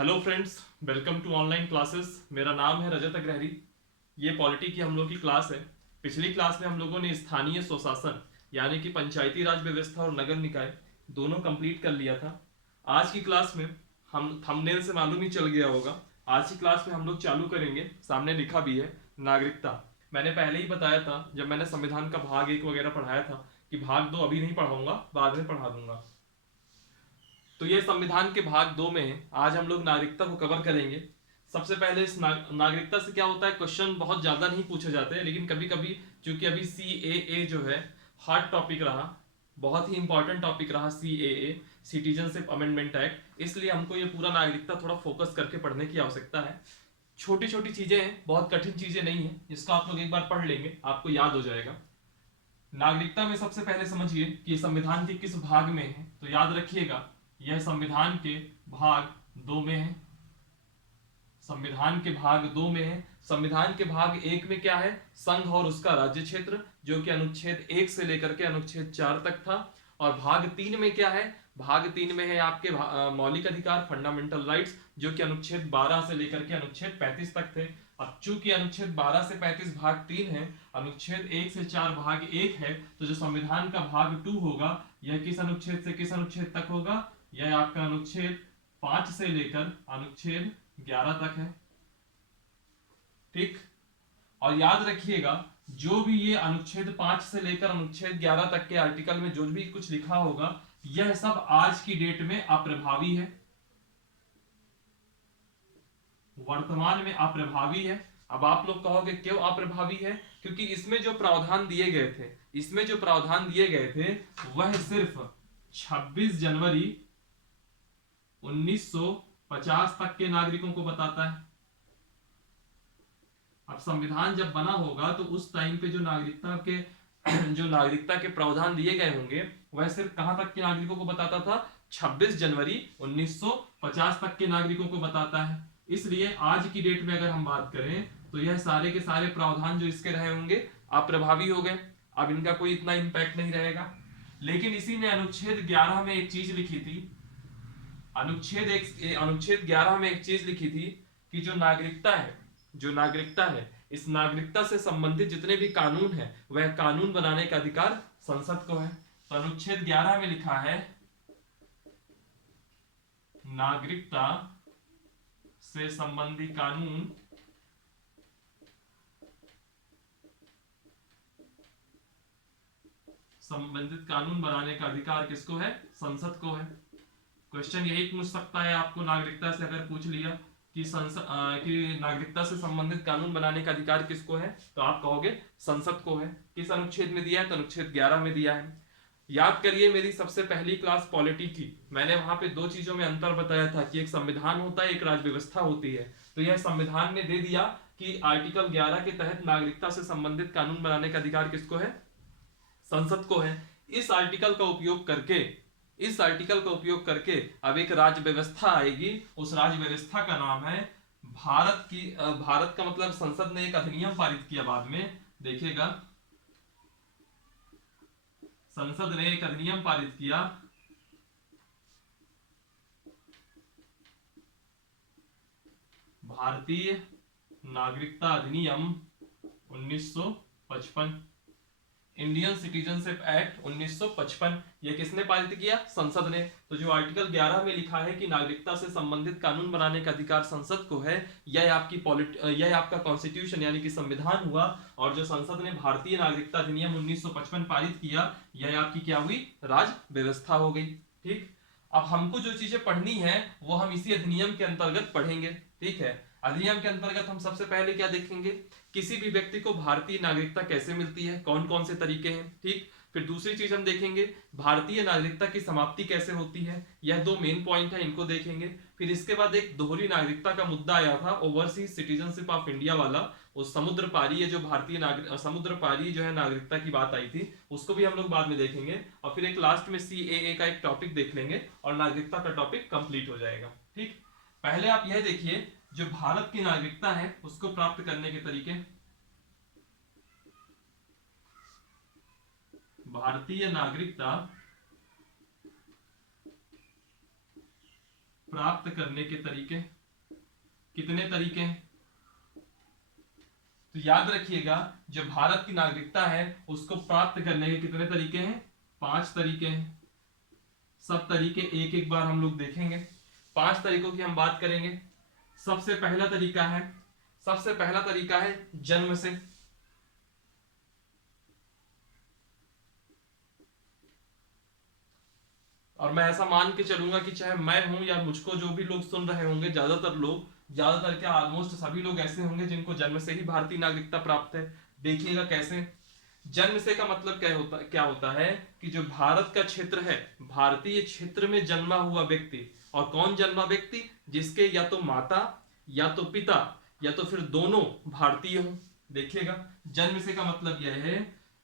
Hello friends, welcome to online classes. मेरा नाम है रजत अग्रहरी। ये पॉलिटी की हम लोग की क्लास है। पिछली क्लास में हम लोगों ने स्थानीय स्वशासन यानी कि पंचायती राज व्यवस्था और नगर निकाय दोनों कंप्लीट कर लिया था। आज की क्लास में हम थंबनेल से मालूम ही चल गया होगा, आज की क्लास में हम लोग चालू करेंगे, सामने लिखा भी है, नागरिकता। मैंने पहले ही बताया था जब मैंने संविधान का भाग 1 वगैरह पढ़ाया था कि भाग 2 अभी नहीं पढ़ाऊंगा, बाद में पढ़ा दूंगा। तो ये संविधान के भाग 2 में है। आज हम लोग नागरिकता को कवर करेंगे। सबसे पहले इस नागरिकता से क्या होता है, क्वेश्चन बहुत ज्यादा नहीं पूछे जाते हैं, लेकिन कभी कभी चूंकि अभी CAA जो है हॉट टॉपिक रहा, बहुत ही इंपॉर्टेंट टॉपिक रहा CAA, सिटीजनशिप अमेंडमेंट एक्ट, इसलिए हमको ये पूरा नागरिकता थोड़ा फोकस करके पढ़ने की आवश्यकता है। छोटी छोटी चीजें हैं, बहुत कठिन चीजें नहीं है, जिसको आप लोग एक बार पढ़ लेंगे आपको याद हो जाएगा। नागरिकता में सबसे पहले समझिए कि संविधान के किस भाग में है। तो याद रखिएगा, यह संविधान के भाग 2 में है। संविधान के भाग 2 में है। संविधान के भाग 1 में क्या है, संघ और उसका राज्य क्षेत्र, जो कि अनुच्छेद 1 से लेकर के अनुच्छेद 4 तक था। और भाग 3 में क्या है, भाग 3 में है आपके मौलिक अधिकार, फंडामेंटल राइट्स, जो कि अनुच्छेद 12 से लेकर के अनुच्छेद 35 तक थे। अब चूंकि अनुच्छेद 12 से 35 भाग 3 है, अनुच्छेद 1 से 4 भाग 1 है, तो जो संविधान का भाग 2 होगा, यह किस अनुच्छेद से किस अनुच्छेद तक होगा, यह आपका अनुच्छेद 5 से लेकर अनुच्छेद 11 तक है। ठीक। और याद रखिएगा, जो भी ये अनुच्छेद 5 से लेकर अनुच्छेद 11 तक के आर्टिकल में जो भी कुछ लिखा होगा, यह सब आज की डेट में अप्रभावी है, वर्तमान में अप्रभावी है। अब आप लोग कहोगे क्यों अप्रभावी है, क्योंकि इसमें जो प्रावधान दिए गए थे, इसमें जो प्रावधान दिए गए थे वह सिर्फ 26 जनवरी 1950 तक के नागरिकों को बताता है। अब संविधान जब बना होगा तो उस टाइम पे जो नागरिकता के प्रावधान दिए गए होंगे, वह सिर्फ कहां तक के नागरिकों को बताता था, 26 जनवरी 1950 तक के नागरिकों को बताता है। इसलिए आज की डेट में अगर हम बात करें तो यह सारे के सारे प्रावधान जो इसके रहे होंगे अप्रभावी हो गए। अब इनका कोई इतना इंपैक्ट नहीं रहेगा। लेकिन इसी ने अनुच्छेद 11 में एक चीज लिखी थी, अनुच्छेद 11 में एक चीज लिखी थी कि जो नागरिकता है, इस नागरिकता से संबंधित जितने भी कानून है, वह कानून बनाने का अधिकार संसद को है। तो अनुच्छेद 11 में लिखा है, नागरिकता से संबंधित कानून बनाने का अधिकार किसको है, संसद को है। क्वेश्चन यही पूछ सकता है आपको, नागरिकता से अगर पूछ लिया कि नागरिकता से संबंधित कानून बनाने का अधिकार किसको है, तो आप कहोगे संसद को है। किस अनुच्छेद में दिया है, तो अनुच्छेद 11 में दिया है। याद करिए, मेरी सबसे पहली क्लास पॉलिटी की, मैंने वहां पे दो चीजों में अंतर बताया था कि एक संविधान होता है, एक राज्य व्यवस्था होती है। तो यह संविधान ने दे दिया कि आर्टिकल 11 के तहत नागरिकता से संबंधित कानून बनाने का अधिकार किसको है, संसद को है। इस आर्टिकल का उपयोग करके अब एक राज्य व्यवस्था आएगी। उस राज्य व्यवस्था का नाम है भारत का मतलब संसद ने एक अधिनियम पारित किया बाद में, देखिएगा, संसद ने एक अधिनियम पारित किया, भारतीय नागरिकता अधिनियम 1955, इंडियन सिटीजनशिप एक्ट 1955। यह किसने पारित किया, संसद ने। तो जो आर्टिकल 11 में लिखा है कि नागरिकता से संबंधित कानून बनाने का अधिकार संसद को है, यह आपका कॉन्स्टिट्यूशन यानी कि संविधान हुआ। और जो संसद ने भारतीय नागरिकता अधिनियम 1955 पारित किया, यह आपकी क्या हुई, राज्य व्यवस्था हो गई। ठीक। अब हमको जो चीजें पढ़नी है वो हम इसी अधिनियम के अंतर्गत पढ़ेंगे। ठीक है। अधिनियम के अंतर्गत हम सबसे पहले क्या देखेंगे, किसी भी व्यक्ति को भारतीय नागरिकता कैसे मिलती है, कौन कौन से तरीके हैं। ठीक। फिर दूसरी चीज हम देखेंगे, भारतीय नागरिकता की समाप्ति कैसे होती है। यह दो मेन पॉइंट है, इनको देखेंगे। फिर इसके बाद एक दोहरी नागरिकता का मुद्दा आया था, ओवरसीज सिटीजनशिप ऑफ इंडिया वाला, उस समुद्र पारी जो समुद्र पारी जो है नागरिकता की बात आई थी, उसको भी हम लोग बाद में देखेंगे। और फिर एक लास्ट में CAA का एक टॉपिक देख लेंगे और नागरिकता का टॉपिक कंप्लीट हो जाएगा। ठीक। पहले आप यह देखिए, जो भारत की नागरिकता है उसको प्राप्त करने के तरीके। भारतीय नागरिकता प्राप्त करने के तरीके कितने तरीके हैं? तो याद रखिएगा, जो भारत की नागरिकता है उसको प्राप्त करने के कितने तरीके हैं? 5 तरीके हैं। सब तरीके एक एक बार हम लोग देखेंगे। 5 तरीकों की हम बात करेंगे। सबसे पहला तरीका है जन्म से। और मैं ऐसा मान के चलूंगा कि चाहे मैं हूं या मुझको जो भी लोग सुन रहे होंगे, ज्यादातर क्या ऑलमोस्ट सभी लोग ऐसे होंगे जिनको जन्म से ही भारतीय नागरिकता प्राप्त है। देखिएगा कैसे। जन्म से का मतलब क्या होता है कि जो भारत का क्षेत्र है, भारतीय क्षेत्र में जन्मा हुआ व्यक्ति। और कौन जन्मा व्यक्ति? जिसके या तो माता या तो पिता या तो फिर दोनों भारतीय हो। देखिएगा, जन्म से का मतलब यह है,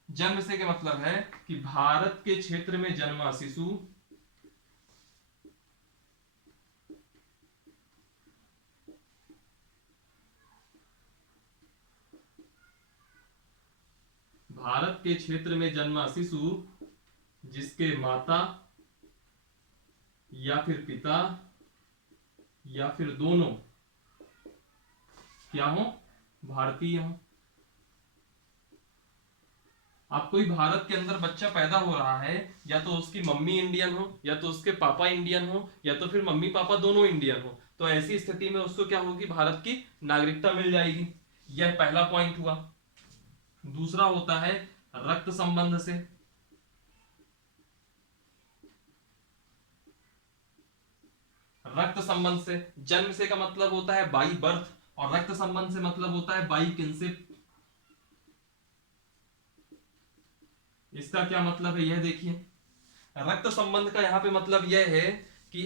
जन्म से का मतलब है कि भारत के क्षेत्र में जन्मा शिशु भारत के क्षेत्र में जन्मा शिशु जिसके माता या फिर पिता या फिर दोनों क्या हो? भारतीय हो। अब कोई भारत के अंदर बच्चा पैदा हो रहा है, या तो उसकी मम्मी इंडियन हो या तो उसके पापा इंडियन हो या तो फिर मम्मी पापा दोनों इंडियन हो, तो ऐसी स्थिति में उसको क्या होगी? भारत की नागरिकता मिल जाएगी। यह पहला पॉइंट हुआ। दूसरा होता है रक्त संबंध से। रक्त संबंध से, जन्म से का मतलब होता है बाई बर्थ, और रक्त संबंध से मतलब होता है बाई किनशिप। इसका क्या मतलब है यह देखिए। रक्त संबंध का यहां पे मतलब यह है कि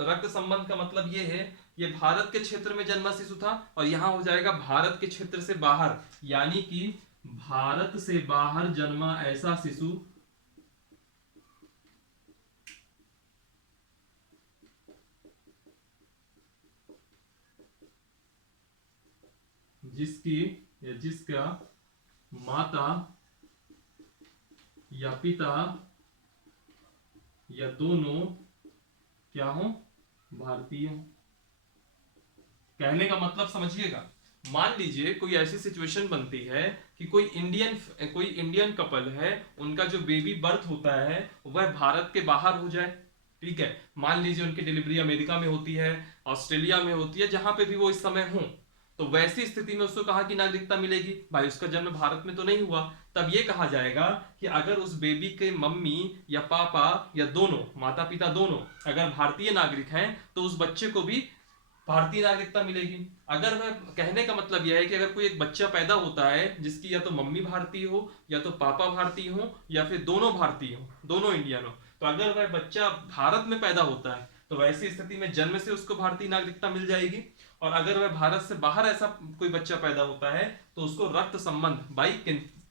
रक्त संबंध का मतलब यह है, ये भारत के क्षेत्र में जन्मा शिशु था और यहां हो जाएगा भारत के क्षेत्र से बाहर, यानी कि भारत से बाहर जन्मा ऐसा शिशु जिसकी या जिसका माता या पिता या दोनों क्या हो? भारतीय हो। कहने का मतलब समझिएगा। मान लीजिए कोई ऐसी सिचुएशन बनती है कि कोई इंडियन कपल है, उनका जो बेबी बर्थ होता है वह भारत के बाहर हो जाए। ठीक है, मान लीजिए उनकी डिलीवरी अमेरिका में होती है, ऑस्ट्रेलिया में होती है, जहां पे भी वो इस समय हो, तो वैसी स्थिति में उसको कहाँ की नागरिकता मिलेगी? भाई उसका जन्म भारत में तो नहीं हुआ। तब ये कहा जाएगा कि अगर उस बेबी के मम्मी या पापा या दोनों, माता पिता दोनों अगर भारतीय नागरिक हैं, तो उस बच्चे को भी भारतीय नागरिकता मिलेगी। अगर वह, कहने का मतलब यह है कि अगर कोई एक बच्चा पैदा होता है जिसकी या तो मम्मी भारतीय हो या तो पापा भारतीय हो या फिर दोनों भारतीय हो, दोनों इंडियन हो, तो अगर वह बच्चा भारत में पैदा होता है तो वैसी स्थिति में जन्म से उसको भारतीय नागरिकता मिल जाएगी। और अगर वह भारत से बाहर ऐसा कोई बच्चा पैदा होता है तो उसको रक्त संबंध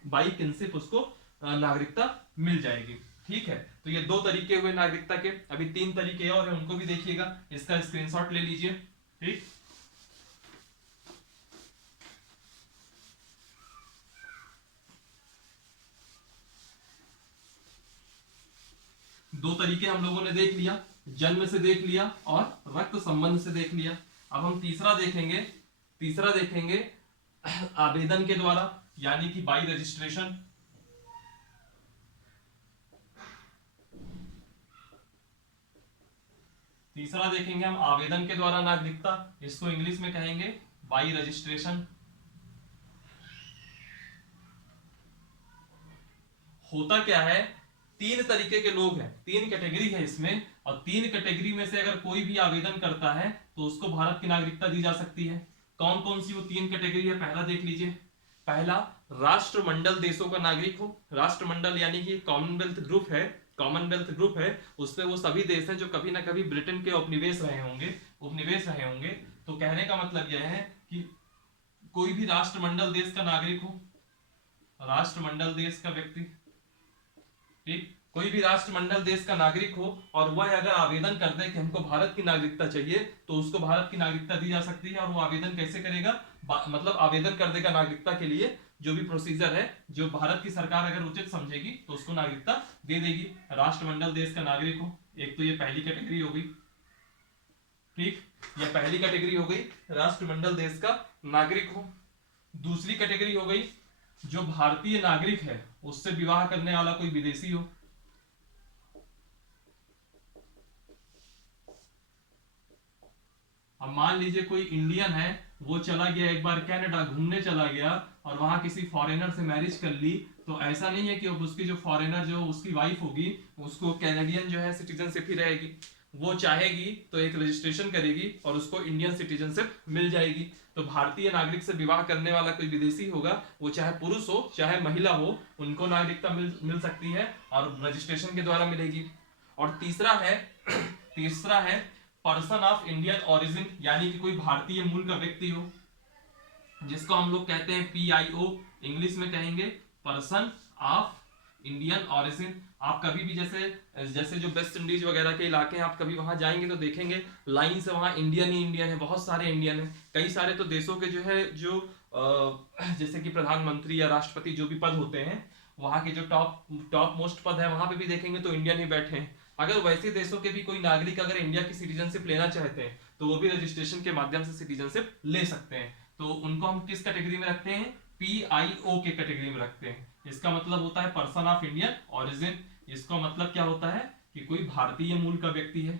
बाई किनशिप उसको नागरिकता मिल जाएगी। ठीक है, तो ये 2 तरीके हुए नागरिकता के। अभी 3 तरीके और हैं, उनको भी देखिएगा। इसका स्क्रीनशॉट ले लीजिए। ठीक, दो तरीके हम लोगों ने देख लिया, जन्म से देख लिया और रक्त संबंध से देख लिया। अब हम तीसरा देखेंगे आवेदन के द्वारा, यानी कि बाई रजिस्ट्रेशन। तीसरा देखेंगे हम आवेदन के द्वारा नागरिकता, इसको इंग्लिश में कहेंगे बाई रजिस्ट्रेशन। होता क्या है, 3 तरीके के लोग हैं, 3 कैटेगरी है इसमें, और 3 कैटेगरी में से अगर कोई भी आवेदन करता है तो उसको भारत की नागरिकता दी जा सकती है। कौन कौन सी वो 3 कैटेगरी है? पहला देख लीजिए। पहला, राष्ट्रमंडल देशों का नागरिक हो। राष्ट्रमंडल यानी कि कॉमनवेल्थ ग्रुप है, उसमें वो सभी देश हैं जो कभी ना कभी ब्रिटेन के उपनिवेश रहे होंगे। तो कहने का मतलब यह है कि कोई भी राष्ट्रमंडल देश का नागरिक हो, राष्ट्रमंडल देश का व्यक्ति, ठीक, कोई भी राष्ट्रमंडल देश का नागरिक हो और वह अगर आवेदन कर दे कि हमको भारत की नागरिकता चाहिए, तो उसको भारत की नागरिकता दी जा सकती है। और वो आवेदन कैसे करेगा? मतलब आवेदन कर देगा नागरिकता के लिए, जो भी प्रोसीजर है, जो भारत की सरकार अगर उचित समझेगी तो उसको नागरिकता दे देगी। राष्ट्रमंडल देश का नागरिक हो, एक तो ये पहली कैटेगरी होगी। ठीक, यह पहली कैटेगरी हो गई, राष्ट्रमंडल देश का नागरिक हो। दूसरी कैटेगरी हो गई जो भारतीय नागरिक है उससे विवाह करने वाला कोई विदेशी हो। अब मान लीजिए कोई इंडियन है, वो चला गया एक बार कनाडा घूमने चला गया और वहां किसी फॉरेनर से मैरिज कर ली, तो ऐसा नहीं है कि अब उसकी जो फॉरेनर जो उसकी वाइफ होगी उसको कैनेडियन जो है सिटीजनशिप ही रहेगी। वो चाहेगी तो एक रजिस्ट्रेशन करेगी और उसको इंडियन सिटीजनशिप मिल जाएगी। तो भारतीय नागरिक से विवाह करने वाला कोई विदेशी होगा, वो चाहे पुरुष हो चाहे महिला हो, उनको नागरिकता मिल सकती है और रजिस्ट्रेशन के द्वारा मिलेगी। और तीसरा है पर्सन ऑफ इंडियन ओरिजिन, यानी कि कोई भारतीय मूल का व्यक्ति हो, जिसको हम लोग कहते हैं PIO, इंग्लिश में कहेंगे पर्सन ऑफ इंडियन ओरिजिन। आप कभी भी जैसे जैसे जो वेस्ट इंडीज वगैरह के इलाके हैं, आप कभी वहां जाएंगे तो देखेंगे लाइन से वहां इंडियन ही इंडियन है, बहुत सारे इंडियन है। कई सारे तो देशों के जो है जो जैसे कि प्रधानमंत्री या राष्ट्रपति जो भी पद होते हैं, वहां के जो टॉप मोस्ट पद है वहां पे भी देखेंगे तो इंडियन ही बैठे हैं। अगर वैसे देशों के भी कोई नागरिक अगर इंडिया की सिटीजनशिप लेना चाहते हैं तो वो भी रजिस्ट्रेशन के माध्यम से सिटीजनशिप ले सकते हैं। तो उनको हम किस कैटेगरी में रखते हैं? PIO के कैटेगरी में रखते हैं। इसका मतलब होता है पर्सन ऑफ इंडियन ओरिजिन। इसका मतलब क्या होता है कि कोई भारतीय मूल का व्यक्ति है।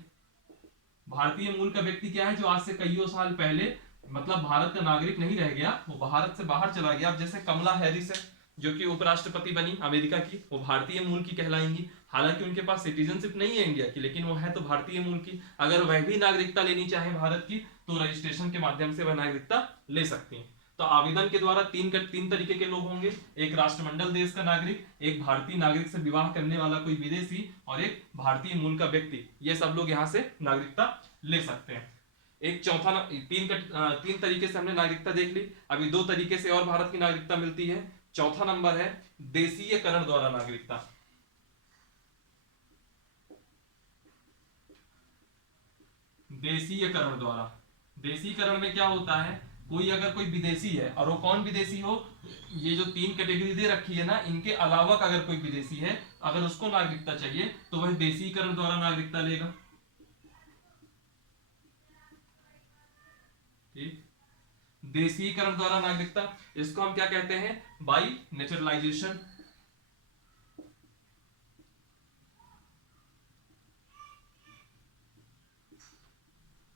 भारतीय मूल का व्यक्ति क्या है? जो आज से कईयों साल पहले मतलब भारत का नागरिक नहीं रह गया, वो भारत से बाहर चला गया। अब जैसे कमला हैरिस है जो कि उपराष्ट्रपति बनी अमेरिका की, वो भारतीय मूल की कहलाएंगी। हालांकि उनके पास सिटीजनशिप नहीं है इंडिया की, लेकिन वो है तो भारतीय मूल की। अगर वह भी नागरिकता लेनी चाहे भारत की तो रजिस्ट्रेशन के माध्यम से वह नागरिकता ले सकती है। तो आवेदन के द्वारा तीन तरीके के लोग होंगे, एक राष्ट्रमंडल देश का नागरिक, एक भारतीय नागरिक से विवाह करने वाला कोई विदेशी, और एक भारतीय मूल का व्यक्ति। ये सब लोग यहाँ से नागरिकता ले सकते हैं। एक चौथा तीन तरीके से हमने नागरिकता देख ली। अभी दो तरीके से और भारत की नागरिकता मिलती है। चौथा नंबर है देशीयकरण द्वारा नागरिकता। देशीयकरण द्वारा, देशीकरण में क्या होता है? कोई अगर कोई विदेशी है, और वो कौन विदेशी हो, ये जो तीन कैटेगरी दे रखी है ना, इनके अलावा का अगर कोई विदेशी है, अगर उसको नागरिकता चाहिए तो वह देशीकरण द्वारा नागरिकता लेगा। ठीक, देशीकरण द्वारा नागरिकता, इसको हम क्या कहते हैं? By naturalisation.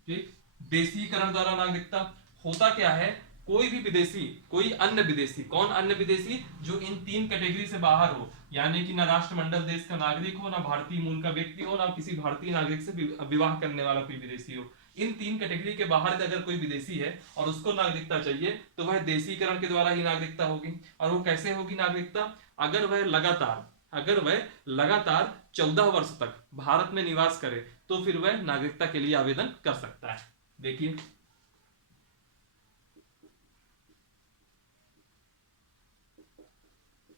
ठीक, देशीकरण द्वारा नागरिकता होता क्या है? कोई भी विदेशी, कोई अन्य विदेशी, कौन अन्य विदेशी? जो इन तीन कैटेगरी से बाहर हो, यानी कि ना राष्ट्रमंडल देश का नागरिक हो, ना भारतीय मूल का व्यक्ति हो, ना किसी भारतीय नागरिक से विवाह करने वाला कोई विदेशी हो। इन तीन कैटेगरी के बाहर अगर कोई विदेशी है और उसको नागरिकता चाहिए तो वह देशीकरण के द्वारा ही नागरिकता होगी। और वो कैसे होगी नागरिकता? अगर वह लगातार 14 वर्ष तक भारत में निवास करे तो फिर वह नागरिकता के लिए आवेदन कर सकता है। देखिए,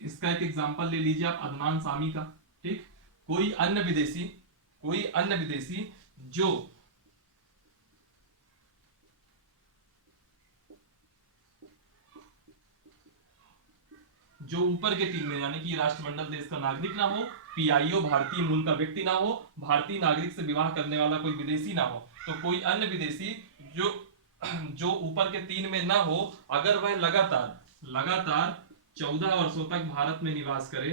इसका एक एग्जांपल ले लीजिए आप, अदनान सामी का। ठीक, कोई अन्य विदेशी जो ऊपर के तीन में, यानी कि राष्ट्रमंडल देश का नागरिक ना हो, PIO भारतीय मूल का व्यक्ति ना हो, भारतीय नागरिक से विवाह करने वाला कोई विदेशी ना हो, तो कोई अन्य विदेशी जो जो ऊपर के तीन में ना हो, अगर वह लगातार 14 वर्षों तक भारत में निवास करे,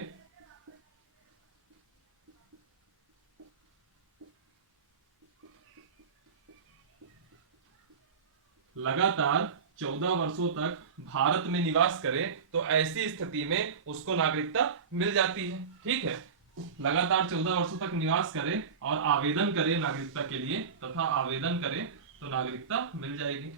लगातार 14 वर्षों तक भारत में निवास करे, तो ऐसी स्थिति में उसको नागरिकता मिल जाती है। ठीक है, लगातार 14 वर्षों तक निवास करे और आवेदन करे नागरिकता के लिए, तथा आवेदन करे तो नागरिकता मिल जाएगी।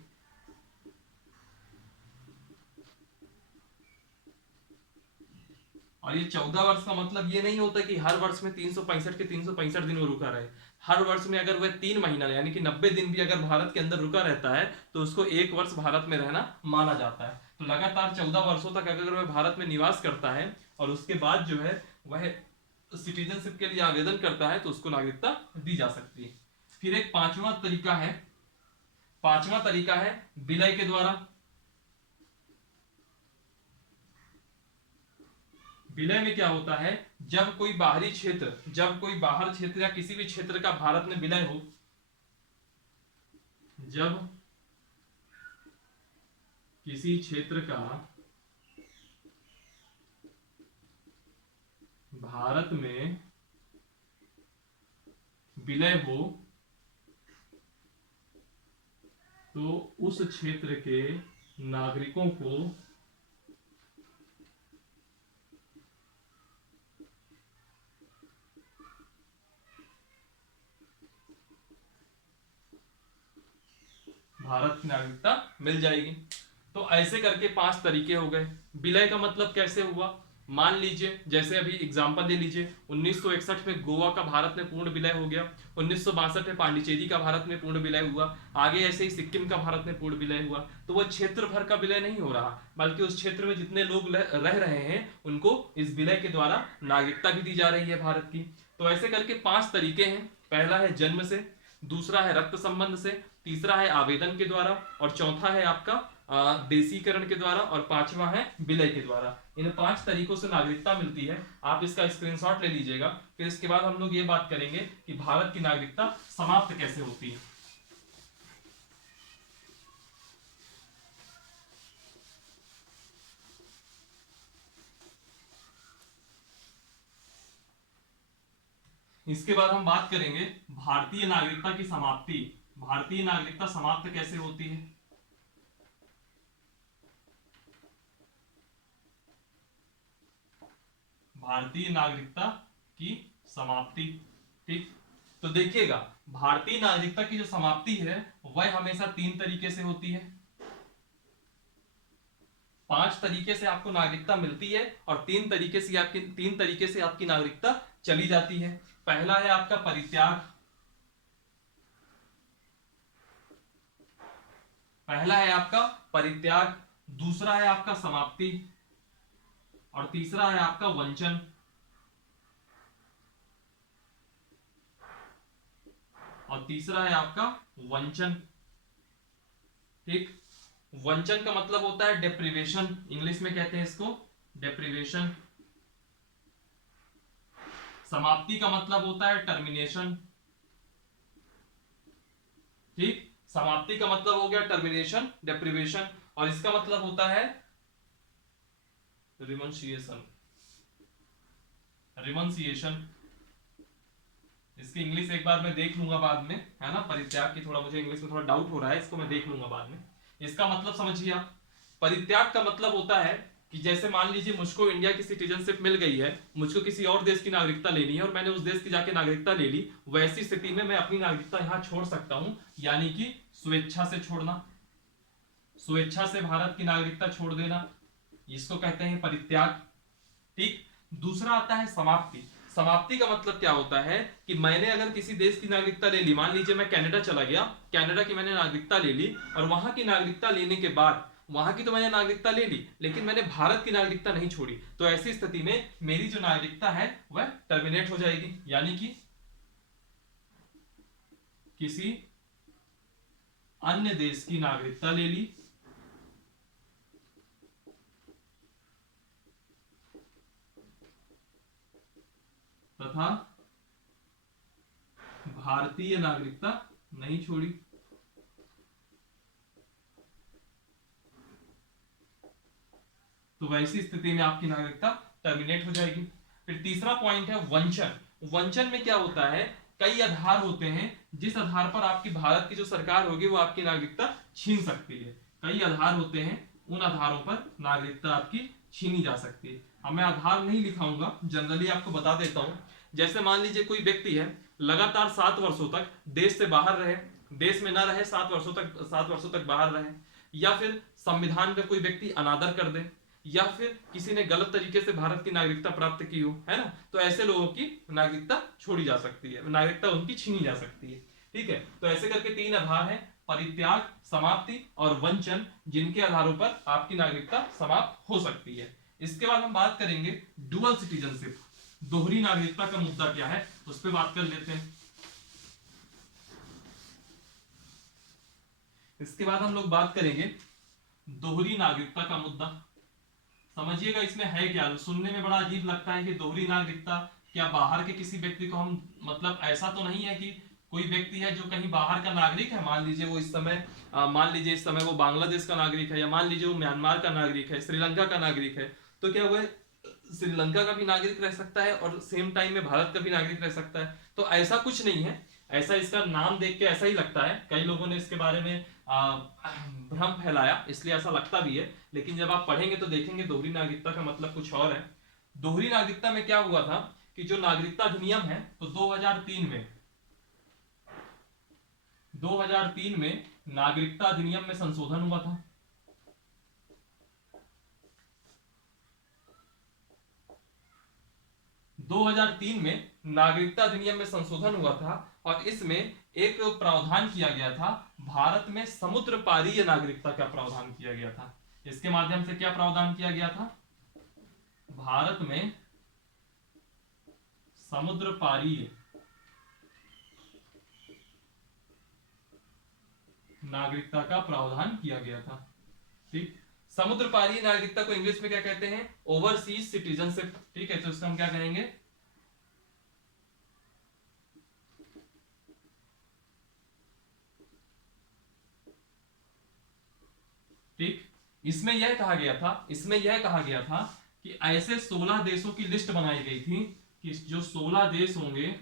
और ये 14 वर्ष का मतलब ये नहीं होता कि हर वर्ष में 365 के 365 दिन वो रुका रहे। हर वर्ष में अगर वह 3 महीना यानी कि 90 दिन भी अगर भारत के अंदर रुका रहता है तो उसको एक वर्ष भारत में रहना माना जाता है। तो लगातार 14 वर्षों तक अगर वह भारत में निवास करता है और उसके बाद जो है वह सिटीजनशिप के लिए आवेदन करता है तो उसको नागरिकता दी जा सकती है। फिर एक पांचवा तरीका है विलय के द्वारा। विलय में क्या होता है? जब कोई बाहर क्षेत्र या किसी भी क्षेत्र का भारत में विलय हो, जब किसी क्षेत्र का भारत में विलय हो तो उस क्षेत्र के नागरिकों को भारत की नागरिकता मिल जाएगी। तो ऐसे करके 5 तरीके हो गए। विलय का मतलब कैसे हुआ, मान लीजिए जैसे अभी एग्जांपल ले लीजिए, 1961 में गोवा का भारत में पूर्ण विलय हो गया, 1962 में पांडिचेरी का भारत में पूर्ण विलय हुआ, आगे ऐसे ही सिक्किम का भारत में पूर्ण विलय हुआ। तो वह क्षेत्र भर का विलय नहीं हो रहा, बल्कि उस क्षेत्र में जितने लोग रह रहे हैं उनको इस विलय के द्वारा नागरिकता भी दी जा रही है भारत की। तो ऐसे करके 5 तरीके हैं। पहला है जन्म से, दूसरा है रक्त संबंध से, तीसरा है आवेदन के द्वारा, और चौथा है आपका देशीकरण के द्वारा, और पांचवा है विलय के द्वारा। इन 5 तरीकों से नागरिकता मिलती है। आप इसका स्क्रीनशॉट ले लीजिएगा। फिर इसके बाद हम लोग ये बात करेंगे कि भारत की नागरिकता समाप्त कैसे होती है। इसके बाद हम बात करेंगे भारतीय नागरिकता की समाप्ति। भारतीय नागरिकता समाप्त कैसे होती है। भारतीय नागरिकता की समाप्ति, ठीक। तो देखिएगा, भारतीय नागरिकता की जो समाप्ति है वह हमेशा 3 तरीके से होती है। 5 तरीके से आपको नागरिकता मिलती है और 3 तरीके से आपकी नागरिकता चली जाती है। पहला है आपका परित्याग, दूसरा है आपका समाप्ति, और तीसरा है आपका वंचन। ठीक। वंचन का मतलब होता है डेप्रिवेशन, इंग्लिश में कहते हैं इसको डेप्रिवेशन। समाप्ति का मतलब होता है टर्मिनेशन, ठीक। समाप्ति का मतलब हो गया टर्मिनेशन, डेप्रिवेशन, और इसका मतलब होता है रिमन्सिएशन। इसकी इंग्लिश एक बार मैं देख लूंगा बाद में, है ना। परित्याग की थोड़ा मुझे इंग्लिश में थोड़ा डाउट हो रहा है, इसको मैं देख लूंगा बाद में। इसका मतलब समझिए आप, परित्याग का मतलब होता है कि जैसे मान लीजिए मुझको इंडिया की सिटीजनशिप मिल गई है, मुझको किसी और देश की नागरिकता लेनी है और मैंने उस देश की जाके नागरिकता ले ली, वैसी स्थिति में मैं अपनी नागरिकता यहां छोड़ सकता हूं, यानी कि स्वेच्छा से छोड़ना, स्वेच्छा से भारत की नागरिकता छोड़ देना, इसको कहते हैं परित्याग, ठीक। दूसरा आता है समाप्ति। समाप्ति का मतलब क्या होता है कि मैंने अगर किसी देश की नागरिकता ले ली, मान लीजिए मैं कनाडा चला गया, कनाडा की मैंने नागरिकता ले ली, और वहां की नागरिकता लेने के बाद, वहां की तो मैंने नागरिकता ले ली लेकिन मैंने भारत की नागरिकता नहीं छोड़ी, तो ऐसी स्थिति में मेरी जो नागरिकता है वह टर्मिनेट हो जाएगी, यानी कि किसी अन्य देश की नागरिकता ले ली तथा भारतीय नागरिकता नहीं छोड़ी, तो वैसी स्थिति में आपकी नागरिकता टर्मिनेट हो जाएगी। फिर तीसरा पॉइंट है वंचन। वंचन में क्या होता है, कई आधार होते हैं जिस आधार पर आपकी भारत की जो सरकार होगी वो आपकी नागरिकता छीन सकती है। कई आधार होते हैं, उन आधारों पर नागरिकता आपकी छीनी जा सकती है। अब मैं आधार नहीं लिखाऊंगा, जनरली आपको बता देता हूं। जैसे मान लीजिए कोई व्यक्ति है, लगातार 7 वर्षों तक देश से बाहर रहे, देश में ना रहे, 7 वर्षों तक बाहर रहे, या फिर संविधान का कोई व्यक्ति अनादर कर दे, या फिर किसी ने गलत तरीके से भारत की नागरिकता प्राप्त की हो, है ना, तो ऐसे लोगों की नागरिकता छोड़ी जा सकती है, नागरिकता उनकी छीनी जा सकती है, ठीक है। तो ऐसे करके 3 आधार हैं, परित्याग, समाप्ति और वंचन, जिनके आधारों पर आपकी नागरिकता समाप्त हो सकती है। इसके बाद हम बात करेंगे डुअल सिटीजनशिप, दोहरी नागरिकता का मुद्दा क्या है उस पर बात कर लेते हैं। इसके बाद हम लोग बात करेंगे दोहरी नागरिकता का मुद्दा। समझिएगा इसमें है क्या, सुनने में बड़ा अजीब लगता है कि दोहरी नागरिकता, क्या बाहर के किसी व्यक्ति को हम, मतलब ऐसा तो नहीं है कि कोई व्यक्ति है जो कहीं बाहर का नागरिक है, मान लीजिए वो इस समय इस समय वो बांग्लादेश का नागरिक है, या मान लीजिए वो म्यांमार का नागरिक है, श्रीलंका का नागरिक है, तो क्या वो श्रीलंका का भी नागरिक रह सकता है और सेम टाइम में भारत का भी नागरिक रह सकता है। तो ऐसा कुछ नहीं है, ऐसा इसका नाम देख के ऐसा ही लगता है, कई लोगों ने इसके बारे में भ्रम फैलाया, इसलिए ऐसा लगता भी है, लेकिन जब आप पढ़ेंगे तो देखेंगे दोहरी नागरिकता का मतलब कुछ और है। दोहरी नागरिकता में क्या हुआ था कि जो नागरिकता अधिनियम है, तो 2003 में नागरिकता अधिनियम में संशोधन हुआ था। 2003 में नागरिकता अधिनियम में संशोधन हुआ था और इसमें एक प्रावधान किया गया था, भारत में समुद्र पारीय नागरिकता का प्रावधान किया गया था। इसके माध्यम से क्या प्रावधान किया गया था? भारत में समुद्र पारीय नागरिकता का प्रावधान किया गया था। ठीक, समुद्र पारीय नागरिकता को इंग्लिश में क्या कहते हैं? Overseas citizenship. ठीक है, तो इसको हम क्या कहेंगे? ठीक, इसमें यह कहा गया था कि ऐसे 16 देशों की लिस्ट बनाई गई थी कि जो 16 देश होंगे,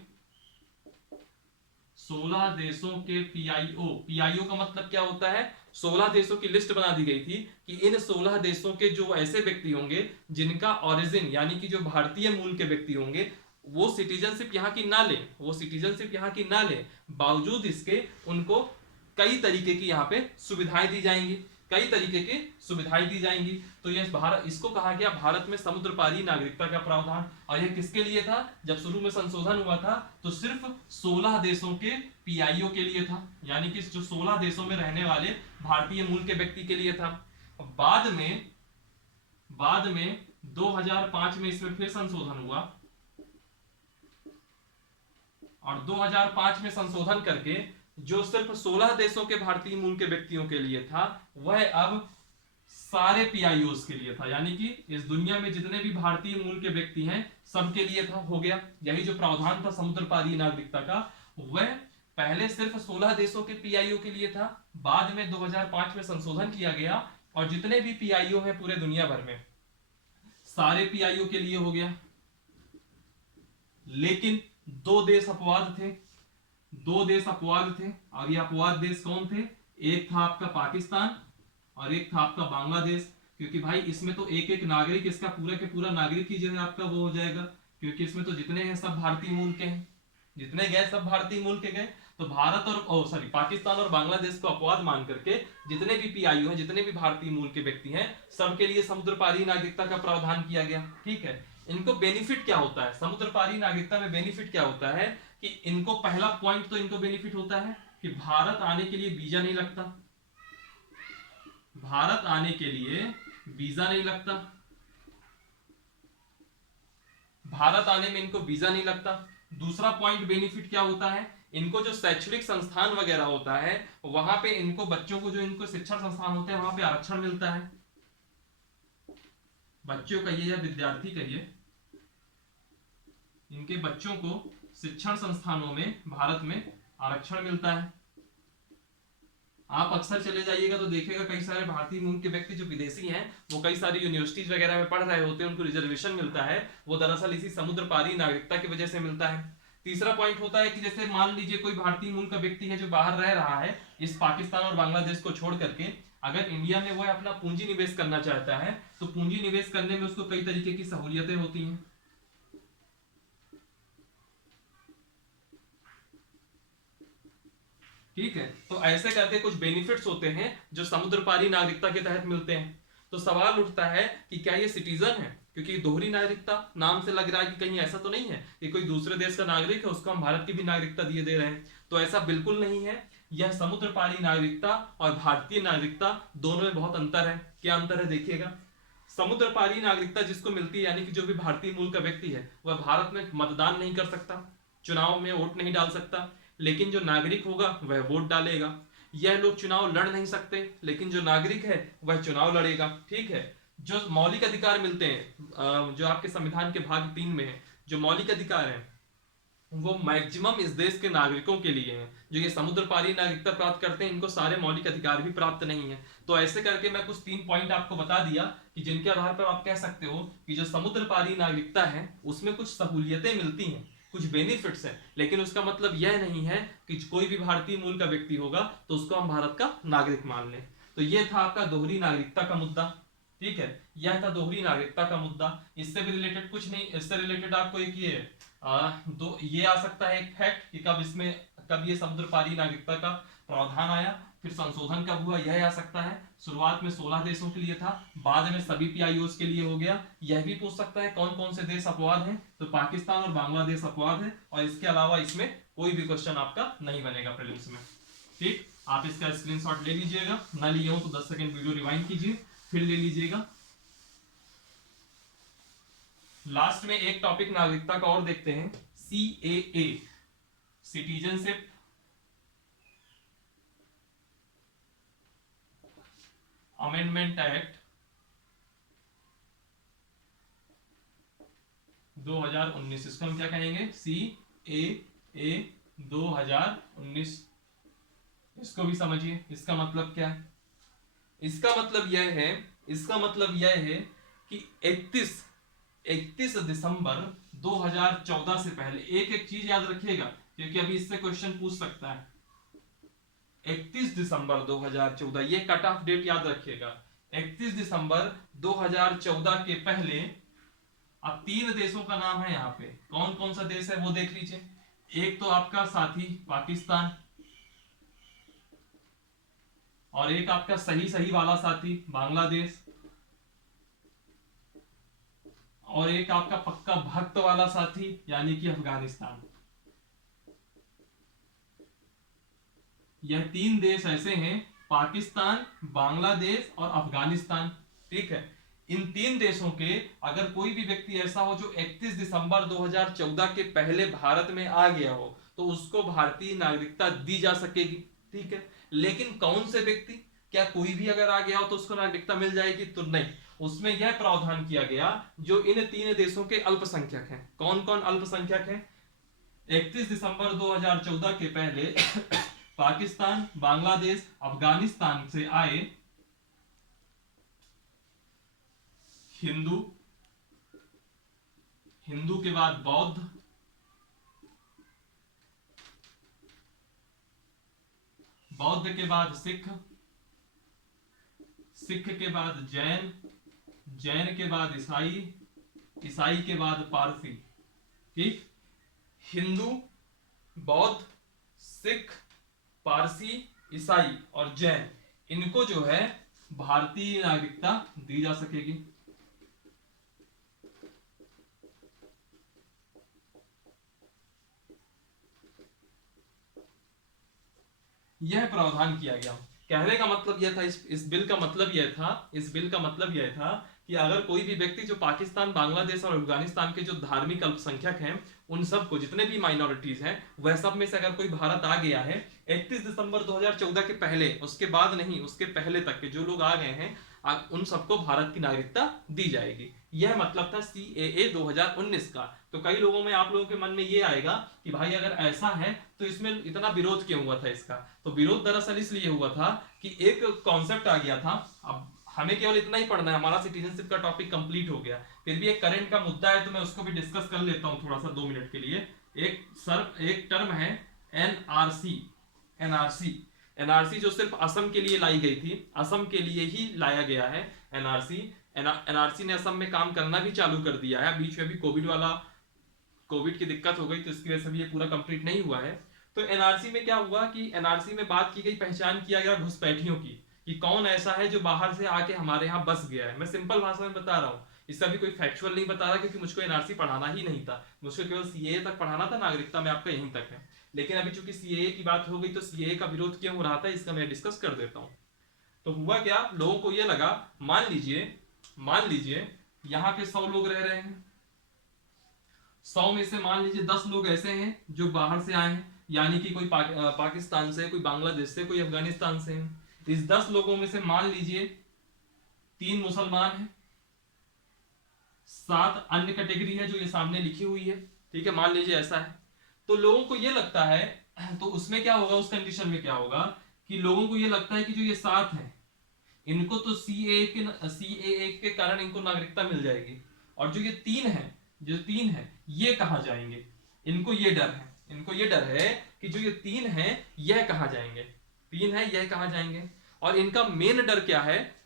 16 देशों के पीआईओ का मतलब क्या होता है? 16 देशों की लिस्ट बना दी गई थी कि इन 16 देशों के जो ऐसे व्यक्ति होंगे जिनका ओरिजिन यानी कि जो भारतीय मूल के व्यक्ति होंगे, वो सिटीजनशिप यहाँ की ना ले, बावजूद इसके उनको कई तरीके की यहाँ पे सुविधाएं दी जाएंगी। तो यह भारत, इसको कहा गया भारत में समुद्र पारी नागरिकता का प्रावधान। और यह किसके लिए था? जब शुरू में संशोधन हुआ था तो सिर्फ 16 देशों के पीआईओ के लिए था, यानी कि जो 16 देशों में रहने वाले भारतीय मूल के व्यक्ति के लिए था। बाद में 2005 में इसमें फिर संशोधन हुआ और 2005 में संशोधन करके जो सिर्फ 16 देशों के भारतीय मूल के व्यक्तियों के लिए था, वह अब सारे पीआईओस के लिए था, यानी कि इस दुनिया में जितने भी भारतीय मूल के व्यक्ति हैं सबके लिए था, हो गया। यही जो प्रावधान था समुद्र पारी नागरिकता का, वह पहले सिर्फ 16 देशों के पीआईओ के लिए था, बाद में 2005 में संशोधन किया गया और जितने भी पीआईओ हैं पूरे दुनिया भर में, सारे पीआईओ के लिए हो गया। लेकिन दो देश अपवाद थे और ये अपवाद देश कौन थे? एक था आपका पाकिस्तान और एक था आपका बांग्लादेश। क्योंकि भाई इसमें तो एक एक नागरिक, इसका पूरा के पूरा नागरिक ही जो है आपका वो हो जाएगा, क्योंकि इसमें तो जितने हैं सब भारतीय मूल के हैं, जितने गए सब भारतीय मूल के गए। तो भारत और पाकिस्तान और बांग्लादेश को अपवाद मान करके जितने भी पीआईओ हैं, जितने भी भारतीय मूल के व्यक्ति हैं, सबके लिए समुद्र पारी नागरिकता का प्रावधान किया गया। ठीक है, इनको बेनिफिट क्या होता है? समुद्र पारी नागरिकता में बेनिफिट क्या होता है कि इनको पहला पॉइंट तो इनको बेनिफिट होता है कि भारत आने के लिए वीजा नहीं लगता, भारत आने के लिए वीजा नहीं लगता, भारत आने में इनको वीजा नहीं लगता। दूसरा पॉइंट बेनिफिट क्या होता है? इनको जो शैक्षणिक संस्थान वगैरह होता है वहां पे इनको बच्चों को, जो इनको शिक्षण संस्थान होते हैं वहां पे आरक्षण मिलता है। बच्चों कहिए या विद्यार्थी कहिए, इनके बच्चों को शिक्षण संस्थानों में भारत में आरक्षण मिलता है। आप अक्सर चले जाइएगा तो देखिएगा कई सारे भारतीय मूल के व्यक्ति जो विदेशी हैं वो कई सारी यूनिवर्सिटीज वगैरह में पढ़ रहे होते हैं, उनको रिजर्वेशन मिलता है, वो दरअसल इसी समुद्र पारी नागरिकता की वजह से मिलता है। तीसरा पॉइंट होता है कि जैसे मान लीजिए कोई भारतीय मूल का व्यक्ति है जो बाहर रह रहा है इस पाकिस्तान और बांग्लादेश को छोड़ करके, अगर इंडिया में वो अपना पूंजी निवेश करना चाहता है तो पूंजी निवेश करने में उसको कई तरीके की सहूलियतें होती हैं। ठीक है, तो ऐसे करके कुछ बेनिफिट्स होते हैं जो समुद्र पारी नागरिकता के तहत मिलते हैं। तो सवाल उठता है कि क्या ये सिटीजन है? क्योंकि दोहरी नागरिकता नाम से लग रहा है कि कहीं ऐसा तो नहीं है कि कोई दूसरे देश का नागरिक है उसको हम भारत की भी नागरिकता दिए दे रहे हैं, तो ऐसा बिल्कुल नहीं है। यह समुद्र पारी नागरिकता और भारतीय नागरिकता दोनों में बहुत अंतर है। क्या अंतर है देखिएगा। समुद्र पारी नागरिकता जिसको मिलती है, यानी कि जो भी भारतीय मूल का व्यक्ति है वह भारत में मतदान नहीं कर सकता, चुनाव में वोट नहीं डाल सकता, लेकिन जो नागरिक होगा वह वोट डालेगा। यह लोग चुनाव लड़ नहीं सकते, लेकिन जो नागरिक है वह चुनाव लड़ेगा। ठीक है, जो मौलिक अधिकार मिलते हैं जो आपके संविधान के भाग 3 में है, जो मौलिक अधिकार है वो मैक्सिमम इस देश के नागरिकों के लिए है। जो ये समुद्र पारी नागरिकता प्राप्त करते हैं, इनको सारे मौलिक अधिकार भी प्राप्त नहीं है। तो ऐसे करके मैं कुछ 3 पॉइंट आपको बता दिया कि जिनके आधार पर आप कह सकते हो कि जो समुद्र पारी नागरिकता है उसमें कुछ सहूलियतें मिलती हैं, कुछ बेनिफिट्स हैं, लेकिन उसका मतलब यह नहीं है कि कोई भी भारतीय मूल का व्यक्ति होगा तो उसको हम भारत का नागरिक मान लें। तो ये था आपका दोहरी नागरिकता का मुद्दा। ठीक है, यह था दोहरी नागरिकता का मुद्दा। इससे भी रिलेटेड कुछ नहीं, इससे रिलेटेड आपको एक ये आ सकता है एक फैक्ट कि कब ये समुद्र पारी नागरिकता का प्रावधान आया, फिर संशोधन कब हुआ, यह आ सकता है। शुरुआत में 16 देशों के लिए था, बाद में सभी पीआईओस के लिए हो गया। यह भी पूछ सकता है कौन कौन से देश अपवाद हैं, तो पाकिस्तान और बांग्लादेश अपवाद है, और इसके अलावा इसमें कोई भी क्वेश्चन आपका नहीं बनेगा प्रीलिम्स में। ठीक, आप इसका स्क्रीनशॉट ले लीजिएगा, ना लिए हो तो 10 सेकंड वीडियो रिवाइंड कीजिए, फिर ले लीजिएगा। लास्ट में एक टॉपिक नागरिकता का और देखते हैं, CAA, सिटीजनशिप अमेंडमेंट एक्ट 2019। इसको हम क्या कहेंगे, CAA 2019। इसको भी समझिए, इसका मतलब क्या है। इसका मतलब यह है कि 31 दिसंबर 2014 से पहले, एक एक चीज याद रखिएगा क्योंकि अभी इससे क्वेश्चन पूछ सकता है। 31 दिसंबर 2014 ये कट ऑफ डेट याद रखिएगा। 31 दिसंबर 2014 के पहले, अब 3 देशों का नाम है यहाँ पे, कौन कौन सा देश है वो देख लीजिए। एक तो आपका साथी पाकिस्तान, और एक आपका सही वाला साथी बांग्लादेश, और एक आपका पक्का भक्त वाला साथी यानी कि अफगानिस्तान। यह 3 देश ऐसे हैं, पाकिस्तान, बांग्लादेश और अफगानिस्तान। ठीक है, इन 3 देशों के अगर कोई भी व्यक्ति ऐसा हो जो 31 दिसंबर 2014 के पहले भारत में आ गया हो तो उसको भारतीय नागरिकता दी जा सकेगी। ठीक है, लेकिन कौन से व्यक्ति, क्या कोई भी अगर आ गया हो तो उसको नागरिकता मिल जाएगी, तो नहीं। उसमें यह प्रावधान किया गया जो इन 3 देशों के अल्पसंख्यक हैं। कौन कौन अल्पसंख्यक हैं, 31 दिसंबर 2014 के पहले पाकिस्तान, बांग्लादेश, अफगानिस्तान से आए हिंदू, हिंदू के बाद बौद्ध, बौद्ध के बाद सिख, सिख के बाद जैन, जैन के बाद ईसाई, ईसाई के बाद पारसी। ठीक, हिंदू, बौद्ध, सिख, पारसी, ईसाई और जैन, इनको जो है भारतीय नागरिकता दी जा सकेगी। यह प्रावधान किया गया। कहने का मतलब यह था, इस बिल का मतलब यह था कि अगर कोई भी व्यक्ति जो पाकिस्तान, बांग्लादेश और अफगानिस्तान के जो धार्मिक अल्पसंख्यक हैं, उन सबको, जितने भी माइनॉरिटीज हैं, वह सब में से अगर कोई भारत आ गया है 31 दिसंबर 2014 के पहले, उसके बाद नहीं, उसके पहले तक के जो लोग आ गए हैं, उन सबको भारत की नागरिकता दी जाएगी। यह मतलब था CAA 2019 का। तो कई लोगों में, आप लोगों के मन में ये आएगा कि भाई अगर ऐसा है तो इसमें इतना विरोध क्यों हुआ था इसका। तो विरोध दरअसल इसलिए हुआ था कि एक कॉन्सेप्ट आ गया था। अब हमें केवल इतना ही पढ़ना है, हमारा सिटीजनशिप का टॉपिक कंप्लीट हो गया। फिर भी एक करंट का मुद्दा है तो मैं उसको भी डिस्कस कर लेता हूं थोड़ा सा 2 मिनट के लिए। एक टर्म है एनआरसी जो सिर्फ असम के लिए लाई गई थी, असम के लिए ही लाया गया है एनआरसी ने असम में काम करना भी चालू कर दिया है। बीच में भी कोविड की दिक्कत हो गई तो इसकी वजह से भी ये पूरा कंप्लीट नहीं हुआ है। तो एनआरसी में क्या हुआ कि एनआरसी में बात की गई, पहचान किया गया घुसपैठियों की, कि कौन ऐसा है जो बाहर से आके हमारे यहाँ बस गया है। मैं सिंपल भाषा में बता रहा हूँ, इसका भी कोई फैक्चुअल नहीं बता रहा क्योंकि मुझको एनआरसी पढ़ाना ही नहीं था, मुझको केवल CAA तक पढ़ाना था, नागरिकता में आपका यहीं तक है। लेकिन अभी चूंकि CAA की बात हो गई तो CAA का विरोध क्यों हो रहा था इसका मैं डिस्कस कर देता हूँ। तो हुआ क्या, लोगों को ये लगा, मान लीजिए यहाँ पे 100 लोग रह रहे हैं, 100 में से मान लीजिए 10 लोग ऐसे हैं जो बाहर से आए हैं, यानी कि कोई पाकिस्तान से, कोई बांग्लादेश से, कोई अफगानिस्तान से है। इस 10 लोगों में से मान लीजिए 3 मुसलमान हैं, 7 अन्य कैटेगरी है जो ये सामने लिखी हुई है। ठीक है, मान लीजिए ऐसा है। तो लोगों को ये लगता है, तो उसमें क्या होगा, उस कंडीशन में क्या होगा कि लोगों को ये लगता है कि जो ये 7 है इनको तो सीएए के कारण इनको नागरिकता मिल जाएगी, और जो ये 3 है, जो 3 है ये कहाँ जाएंगे, इनको ये डर है, इनको ये डर है कि जो ये 3 है यह कहाँ जाएंगे, 3 है यह कहाँ जाएंगे। और इनका मेन डर क्या है,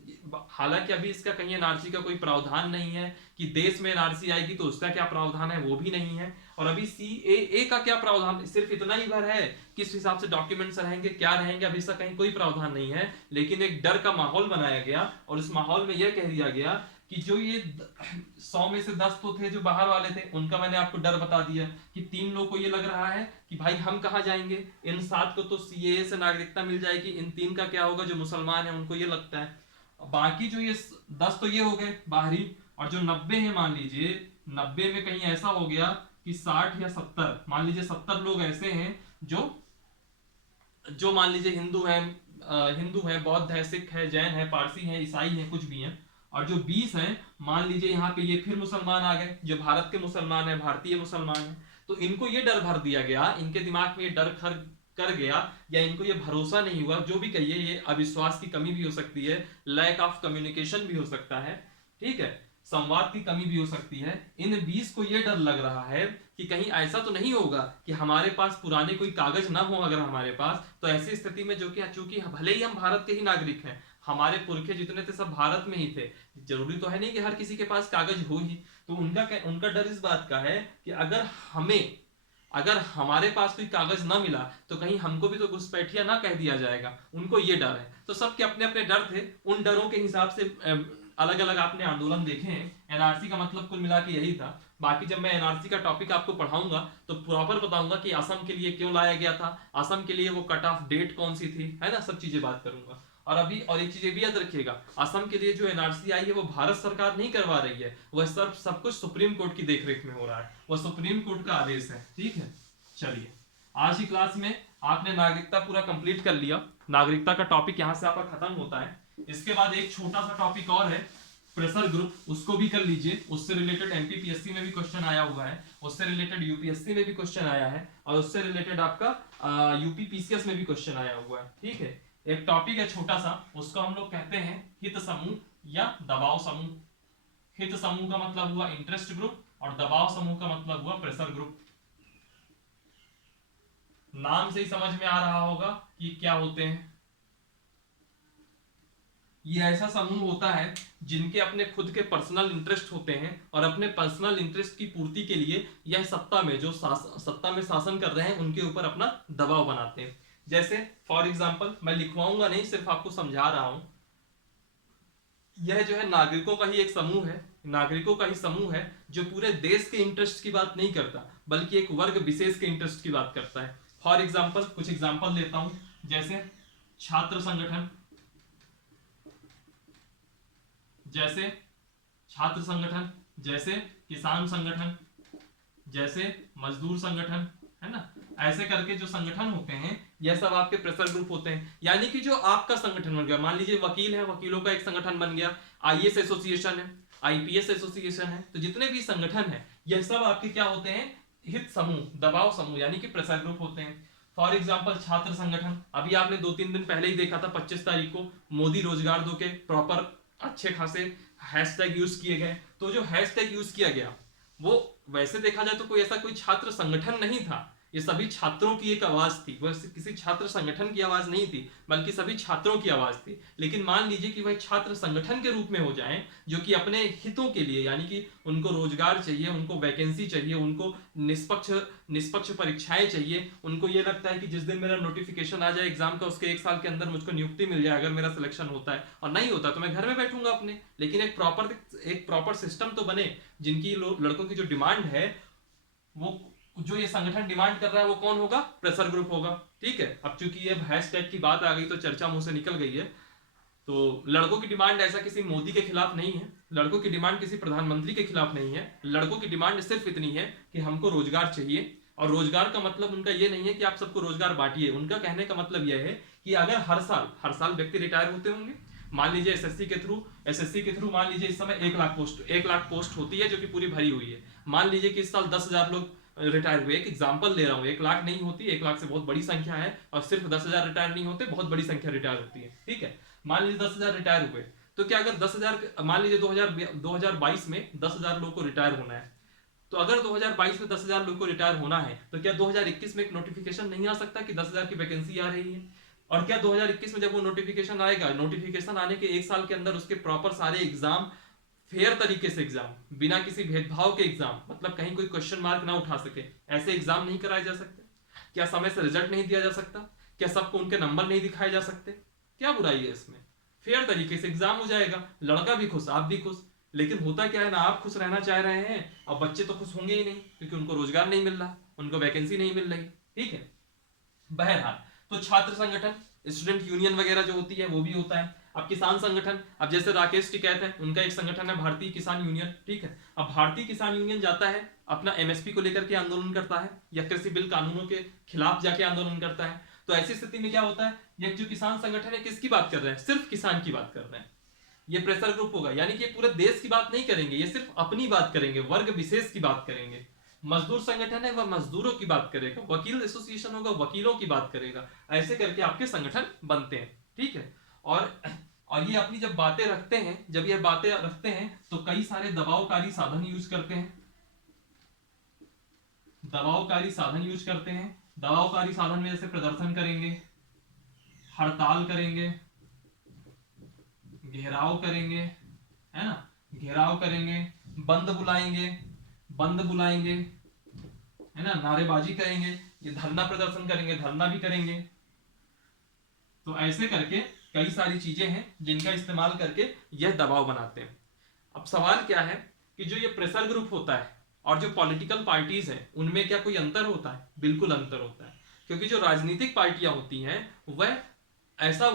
हालांकि अभी इसका कहीं एनआरसी का कोई प्रावधान नहीं है कि देश में एनआरसी आएगी तो उसका क्या प्रावधान है वो भी नहीं है, और अभी सीएए का क्या प्रावधान, सिर्फ इतना ही भर है किस हिसाब से डॉक्यूमेंट्स रहेंगे क्या रहेंगे, अभी इसका कहीं कोई प्रावधान नहीं है। लेकिन एक डर का माहौल बनाया गया और उस माहौल में यह कह दिया गया कि जो ये 100 में से 10 तो थे जो बाहर वाले थे, उनका मैंने आपको डर बता दिया कि 3 लोग को ये लग रहा है कि भाई हम कहाँ जाएंगे, इन 7 को तो सीएए से नागरिकता मिल जाएगी, इन 3 का क्या होगा जो मुसलमान है उनको ये लगता है। बाकी जो ये 10 तो ये हो गए बाहरी, और जो 90 है, मान लीजिए 90 में कहीं ऐसा हो गया कि 60 या 70, मान लीजिए 70 लोग ऐसे हैं जो जो मान लीजिए हिंदू है, बौद्ध है, सिख है, जैन है, पारसी है, ईसाई है, कुछ भी है, और जो 20 हैं मान लीजिए यहाँ पे ये फिर मुसलमान आ गए, जो भारत के मुसलमान है, भारतीय मुसलमान है, तो इनको ये डर भर दिया गया, इनके दिमाग में ये डर खर कर गया, या इनको ये भरोसा नहीं हुआ, जो भी कहिए, ये अविश्वास की कमी भी हो सकती है, लैक ऑफ कम्युनिकेशन भी हो सकता है, ठीक है, संवाद की कमी भी हो सकती है। इन 20 को ये डर लग रहा है कि कहीं ऐसा तो नहीं होगा कि हमारे पास पुराने कोई कागज ना हो, अगर हमारे पास, तो ऐसी स्थिति में जो कि चूंकि भले ही हम भारत के ही नागरिक हैं, हमारे पुरखे जितने थे सब भारत में ही थे, जरूरी तो है नहीं कि हर किसी के पास कागज हो ही, तो उनका डर इस बात का है कि अगर हमारे पास कोई कागज ना मिला तो कहीं हमको भी तो घुसपैठिया ना कह दिया जाएगा, उनको ये डर है। तो सबके अपने अपने डर थे, उन डरों के हिसाब से अलग अलग आपने आंदोलन देखे हैं। एनआरसी का मतलब कुल मिला के यही था। बाकी जब मैं एनआरसी का टॉपिक आपको पढ़ाऊंगा तो प्रॉपर बताऊंगा कि असम के लिए क्यों लाया गया था, असम के लिए वो कट ऑफ डेट कौन सी थी, है ना, सब चीजें बात करूंगा। और एक चीज भी याद रखिएगा, असम के लिए जो एनआरसी आई है वो भारत सरकार नहीं करवा रही है, वह सब कुछ सुप्रीम कोर्ट की देखरेख में हो रहा है, वह सुप्रीम कोर्ट का आदेश है, ठीक है। चलिए, आज की क्लास में आपने नागरिकता पूरा कंप्लीट कर लिया, नागरिकता का टॉपिक यहाँ से आपका खत्म होता है। इसके बाद एक छोटा सा टॉपिक और है, प्रेशर ग्रुप, उसको भी कर लीजिए, उससे रिलेटेड एमपीपीएससी में भी क्वेश्चन आया हुआ है, उससे रिलेटेड यूपीएससी में भी क्वेश्चन आया है, और उससे रिलेटेड आपका यूपीपीसीएस में भी क्वेश्चन आया हुआ है, ठीक है। एक टॉपिक है छोटा सा, उसको हम लोग कहते हैं हित समूह या दबाव समूह। हित समूह का मतलब हुआ इंटरेस्ट ग्रुप, और दबाव समूह का मतलब हुआ प्रेशर ग्रुप। नाम से ही समझ में आ रहा होगा कि क्या होते हैं। ये ऐसा समूह होता है जिनके अपने खुद के पर्सनल इंटरेस्ट होते हैं, और अपने पर्सनल इंटरेस्ट की पूर्ति के लिए यह सत्ता में शासन कर रहे हैं उनके ऊपर अपना दबाव बनाते हैं। जैसे फॉर एग्जांपल, मैं लिखवाऊंगा नहीं, सिर्फ आपको समझा रहा हूं, यह जो है नागरिकों का ही एक समूह है, नागरिकों का ही समूह है जो पूरे देश के इंटरेस्ट की बात नहीं करता, बल्कि एक वर्ग विशेष के इंटरेस्ट की बात करता है। फॉर एग्जांपल, कुछ एग्जांपल लेता हूं, जैसे छात्र संगठन, जैसे किसान संगठन, जैसे मजदूर संगठन, है ना, ऐसे करके जो संगठन होते हैं यह सब आपके प्रेशर ग्रुप होते हैं। यानी कि जो आपका संगठन बन गया, मान लीजिए वकील है, वकीलों का एक संगठन बन गया, आईएएस एसोसिएशन है, आईपीएस एसोसिएशन है, तो जितने भी संगठन है यह सब आपके क्या होते हैं, हित समूह, दबाव समूह, यानी कि प्रेशर ग्रुप होते हैं। फॉर एग्जाम्पल छात्र संगठन, अभी आपने 2-3 दिन पहले ही देखा था, 25 तारीख को मोदी रोजगार दो के प्रॉपर अच्छे खासे हैशटैग यूज किए गए। तो जो हैशटैग यूज किया गया वो वैसे देखा जाए तो कोई ऐसा कोई छात्र संगठन नहीं था, ये सभी छात्रों की एक आवाज थी, वह किसी छात्र संगठन की आवाज नहीं थी, बल्कि सभी छात्रों की आवाज थी। लेकिन मान लीजिए कि वह छात्र संगठन के रूप में हो जाएं, जो कि अपने हितों के लिए, यानी कि उनको रोजगार चाहिए, उनको वैकेंसी चाहिए, उनको निष्पक्ष परीक्षाएं चाहिए, उनको ये लगता है कि जिस दिन मेरा नोटिफिकेशन आ जाए एग्जाम का, उसके 1 साल के अंदर मुझको नियुक्ति मिल जाए अगर मेरा सिलेक्शन होता है, और नहीं होता तो मैं घर में बैठूंगा अपने। लेकिन एक प्रॉपर सिस्टम तो बने, जिनकी लड़कों की जो डिमांड है, वो जो ये संगठन डिमांड कर रहा है वो कौन होगा, प्रेशर ग्रुप होगा, ठीक है। अब चूंकि ये हैशटैग की बात आ गई तो चर्चा मुंह से निकल गई है। तो लड़कों की डिमांड ऐसा किसी मोदी के खिलाफ नहीं है, लड़कों की डिमांड किसी प्रधानमंत्री के खिलाफ नहीं है, लड़कों की डिमांड सिर्फ इतनी है कि हमको रोजगार चाहिए। और रोजगार का मतलब उनका ये नहीं है कि आप सबको रोजगार बांटिए, उनका कहने का मतलब यह है कि अगर हर साल व्यक्ति रिटायर होते होंगे, मान लीजिए एसएससी के थ्रू मान लीजिए इस समय 1 लाख पोस्ट होती है जो कि पूरी भरी हुई है। मान लीजिए कि इस साल 10,000 लोग रिटायर हुए। एक एग्जांपल ले रहा हूँ, 1 लाख नहीं होती, 1 लाख से बहुत बड़ी संख्या है, और सिर्फ 10,000 रिटायर नहीं होते, बहुत बड़ी संख्या रिटायर होती है। ठीक है, मान लीजिए 10,000 रिटायर हुए, तो क्या अगर 10,000, मान लीजिए 2022 में 10,000 लोगों को रिटायर होना है, तो अगर 2022 में 10,000 लोगों को रिटायर होना है, तो क्या 2021 में एक नोटिफिकेशन नहीं आ सकता कि 10,000 की वैकेंसी आ रही है? और क्या 2021 में जब वो नोटिफिकेशन आएगा, नोटिफिकेशन आने के 1 साल के अंदर उसके प्रॉपर सारे एग्जाम, फेयर तरीके से एग्जाम, बिना किसी भेदभाव के एग्जाम, मतलब कहीं कोई क्वेश्चन मार्क ना उठा सके, ऐसे एग्जाम नहीं कराए जा सकते? क्या समय से रिजल्ट नहीं दिया जा सकता? क्या सबको उनके नंबर नहीं दिखाए जा सकते? क्या बुराई है इसमें? फेयर तरीके से एग्जाम हो जाएगा, लड़का भी खुश, आप भी खुश। लेकिन होता क्या है ना, आप खुश रहना चाह रहे हैं, अब बच्चे तो खुश होंगे ही नहीं, क्योंकि उनको रोजगार नहीं मिल रहा, उनको वैकेंसी नहीं मिल रही। ठीक है, बहरहाल, तो छात्र संगठन, स्टूडेंट यूनियन वगैरह जो होती है वो भी होता है। अब किसान संगठन, अब जैसे राकेश टिकैत है, उनका एक संगठन है भारतीय किसान यूनियन। ठीक है, अब भारतीय किसान यूनियन जाता है अपना एमएसपी को लेकर के आंदोलन करता है, या कृषि बिल कानूनों के खिलाफ जाके आंदोलन करता है। तो ऐसी स्थिति में क्या होता है, ये जो किसान संगठन है किसकी बात कर रहे हैं? सिर्फ किसान की बात कर रहे हैं। ये प्रेशर ग्रुप होगा, यानी कि पूरे देश की बात नहीं करेंगे, ये सिर्फ अपनी बात करेंगे, वर्ग विशेष की बात करेंगे। मजदूर संगठन है, वह मजदूरों की बात करेगा। वकील एसोसिएशन होगा, वकीलों की बात करेगा। ऐसे करके आपके संगठन बनते हैं। ठीक है, और ये अपनी जब बातें रखते हैं, जब ये बातें रखते हैं तो कई सारे दबावकारी साधन यूज करते हैं। दबावकारी साधन यूज करते हैं। दबावकारी साधन में जैसे प्रदर्शन करेंगे, हड़ताल करेंगे, घेराव करेंगे, है ना, घेराव करेंगे, बंद बुलाएंगे, बंद बुलाएंगे, है ना, नारेबाजी करेंगे, ये धरना प्रदर्शन करेंगे, धरना भी करेंगे। तो ऐसे करके कई सारी चीजें हैं जिनका इस्तेमाल करके यह दबाव बनाते हैं। अब सवाल क्या है कि जो ये प्रेशर ग्रुप होता है और जो पॉलिटिकल पार्टीज हैं, उनमें क्या कोई अंतर होता है? बिल्कुल अंतर होता है, क्योंकि जो राजनीतिक पार्टियां होती हैं वह ऐसा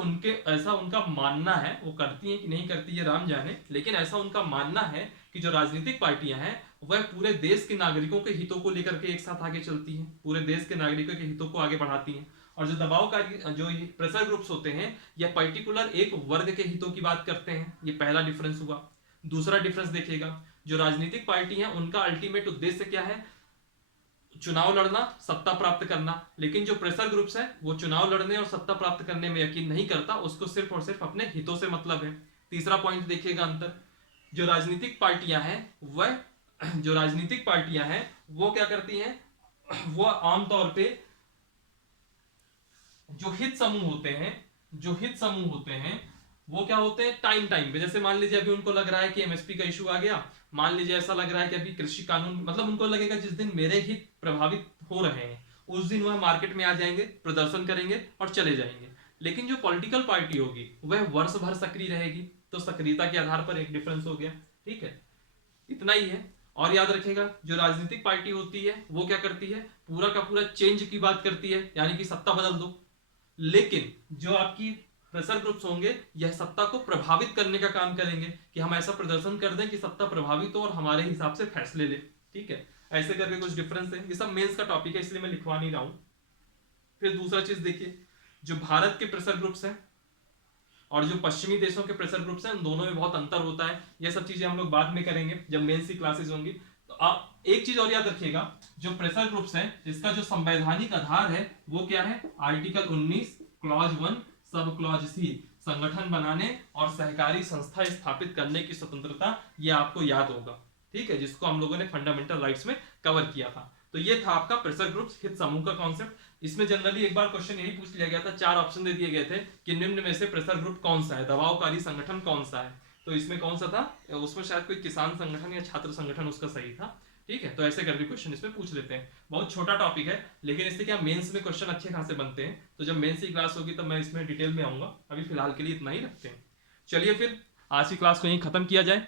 उनका मानना है, वो करती हैं कि नहीं करती है राम जाने, लेकिन ऐसा उनका मानना है कि जो राजनीतिक पार्टियां हैं वह पूरे देश के नागरिकों के हितों को लेकर के एक साथ आगे चलती हैं, पूरे देश के नागरिकों के हितों को आगे बढ़ाती हैं। और जो दबावकारी जो प्रेशर ग्रुप्स होते हैं, यह पर्टिकुलर एक वर्ग के हितों की बात करते हैं। ये पहला डिफरेंस हुआ। दूसरा डिफरेंस देखिएगा, जो राजनीतिक पार्टी है उनका अल्टीमेट उद्देश्य क्या है? चुनाव लड़ना, सत्ता प्राप्त करना। लेकिन जो प्रेशर ग्रुप्स है वो चुनाव लड़ने और सत्ता प्राप्त करने में यकीन नहीं करता, उसको सिर्फ और सिर्फ अपने हितों से मतलब है। तीसरा पॉइंट देखिएगा अंतर, जो राजनीतिक पार्टियां हैं वो क्या करती हैं? वो आमतौर पे जो हित समूह होते हैं वो क्या होते हैं? टाइम टाइम पे, जैसे मान लीजिए अभी उनको लग रहा है कि एमएसपी का इशू आ गया, मान लीजिए ऐसा लग रहा है कि अभी कृषि कानून, मतलब उनको लगेगा जिस दिन मेरे हित प्रभावित हो रहे हैं उस दिन वह मार्केट में आ जाएंगे, प्रदर्शन करेंगे और चले जाएंगे। लेकिन जो पॉलिटिकल पार्टी होगी वह वर्ष भर सक्रिय रहेगी। तो सक्रियता के आधार पर एक डिफरेंस हो गया। ठीक है, इतना ही है। और याद रखेगा, जो राजनीतिक पार्टी होती है वो क्या करती है? पूरा का पूरा चेंज की बात करती है, यानी कि सत्ता बदल दो। लेकिन जो आपकी प्रेशर ग्रुप्स होंगे यह सत्ता को प्रभावित करने का काम करेंगे, कि हम ऐसा प्रदर्शन कर दें कि सत्ता प्रभावित हो और हमारे हिसाब से फैसले ले। ठीक है, ऐसे करके कुछ डिफरेंस है। ये सब मेंस का टॉपिक है इसलिए मैं लिखवा नहीं रहा हूं। फिर दूसरा चीज देखिए, जो भारत के प्रेशर ग्रुप्स हैं और जो पश्चिमी देशों के प्रेशर ग्रुप्स हैं, उन दोनों में बहुत अंतर होता है। ये सब चीजें हम लोग बाद में करेंगे जब मेंस की क्लासेस होंगी। तो आप एक चीज और याद रखिएगा, जो प्रेशर ग्रुप्स है इसका जो संवैधानिक आधार है वो क्या है? Article 19 clause 1 sub clause C, संगठन बनाने और सहकारी संस्था स्थापित करने की स्वतंत्रता। ये आपको याद होगा, ठीक है, जिसको हम लोगों ने फंडामेंटल राइट्स में कवर किया था। तो ये था आपका प्रेशर ग्रुप्स, हित समूह का कॉन्सेप्ट। इसमें जनरली एक बार क्वेश्चन यही पूछ लिया गया था, 4 ऑप्शन दे दिए गए थे कि निम्न में से प्रेशर ग्रुप कौन सा है, दबावकारी संगठन कौन सा है। तो इसमें कौन सा था? उसमें शायद कोई किसान संगठन या छात्र संगठन उसका सही था। ठीक है, तो ऐसे करके क्वेश्चन इसमें पूछ लेते हैं। बहुत छोटा टॉपिक है, लेकिन इससे क्या मेंस में क्वेश्चन अच्छे खासे बनते हैं। तो जब मेंस की क्लास होगी तब मैं इसमें डिटेल में आऊंगा। अभी फिलहाल के लिए इतना ही रखते हैं। चलिए फिर आज की क्लास को यहीं खत्म किया जाए।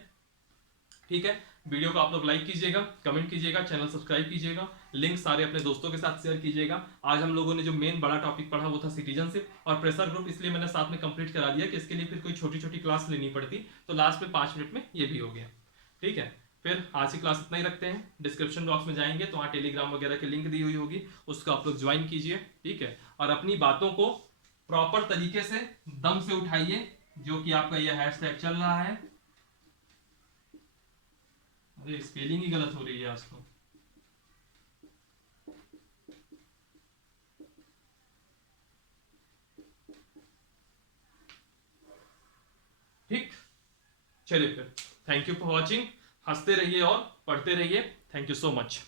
ठीक है, वीडियो को आप लोग लाइक कीजिएगा, कमेंट कीजिएगा, चैनल सब्सक्राइब कीजिएगा, लिंक सारे अपने दोस्तों के साथ शेयर कीजिएगा। आज हम लोगों ने जो मेन बड़ा टॉपिक पढ़ा वो था सिटीजनशिप और प्रेशर ग्रुप, इसलिए मैंने साथ में कंप्लीट करा दिया कि इसके लिए फिर कोई छोटी छोटी क्लास लेनी पड़ती। तो लास्ट में 5 मिनट में ये भी हो गया। ठीक है, फिर आज की क्लास इतना ही रखते हैं। डिस्क्रिप्शन बॉक्स में जाएंगे तो वहाँ टेलीग्राम वगैरह की लिंक दी हुई होगी, उसको आप लोग ज्वाइन कीजिए। ठीक है, और अपनी बातों को प्रॉपर तरीके से दम से उठाइए, जो कि आपका यह हैशटैग चल रहा है। अरे स्पेलिंग ही गलत हो रही है आज तो। चलिए फिर, थैंक यू फॉर वॉचिंग। हंसते रहिए और पढ़ते रहिए। Thank you so much.